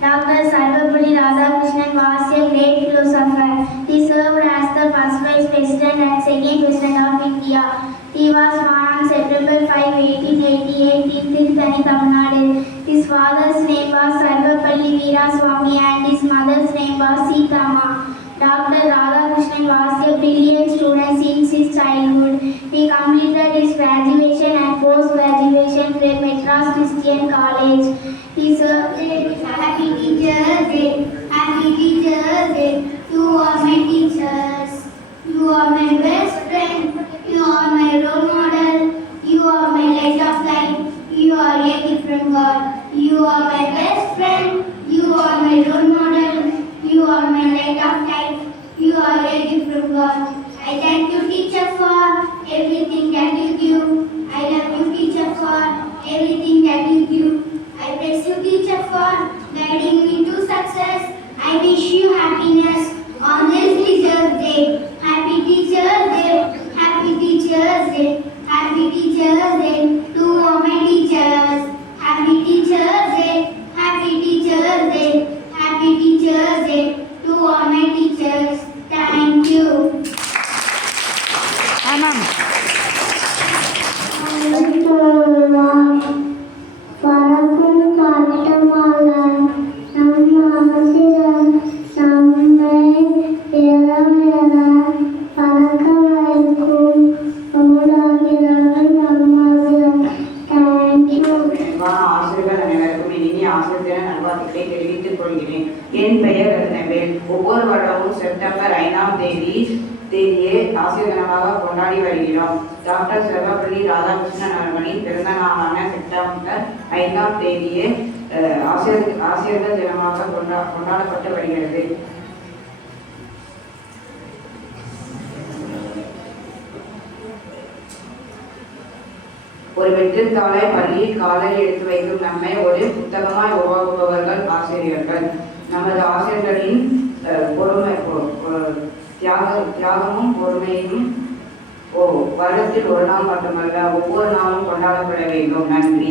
Dr. Sarvapalli Radhakrishnan was a great philosopher. He served as the first Vice President and second President of India. He was born on September 5, 1888 in Tirupati, Tamil Nadu. His father's name was Sarvapalli Veeraswamy and his mother's name was Sitama. Dr. Radhakrishnan was a brilliant student since his childhood. He completed his graduation and post-graduation from Madras Christian College. He served. Happy Teachers Day. Happy Teachers Day to all my teachers. You are my best friend. You are my role model. You are my light of life. You are a gift from God. You are my best friend. You are my role model. You are my light of life. You are a gift from God. I thank you, teacher, for everything that you give. I love you, teacher, for everything that you give. I praise you, teacher, for guiding me to success. I wish you happiness on this Teacher's Day. Happy Teacher's Day. Happy Teacher's Day. Happy Teacher's Day to all my teachers. Happy Teacher's Day. Happy Teacher's Day. Happy Teacher's Day to all my teachers. Thank you. Anam. என் பெயர் ரத்னவேல். ஒவ்வொரு வருடமும் September 5ஆம் தேதியை ஆசிரியர் தினமாக கொண்டாடி வருகிறோம். Doctor Sarvepalli Radhakrishnan அவர்களின் பிறந்த நாளான செப்டம்பர் 5ஆம் தேதியே ஆசிரியர்கள் தினமாக கொண்டாடப்பட்டு வருகிறது. ஒரு வெற்றித்தாளை பள்ளியில் காலையில் எடுத்து வைக்கும் நம்மை ஒரு புத்தகமாய் உருவாக்குபவர்கள் ஆசிரியர்கள். நமது ஆசிரியர்களின் தியாகமும் பொறுமையும் வருடத்தில் ஒரு நாள் மட்டுமல்ல, ஒவ்வொரு நாளும் கொண்டாடப்பட வேண்டும். நன்றி.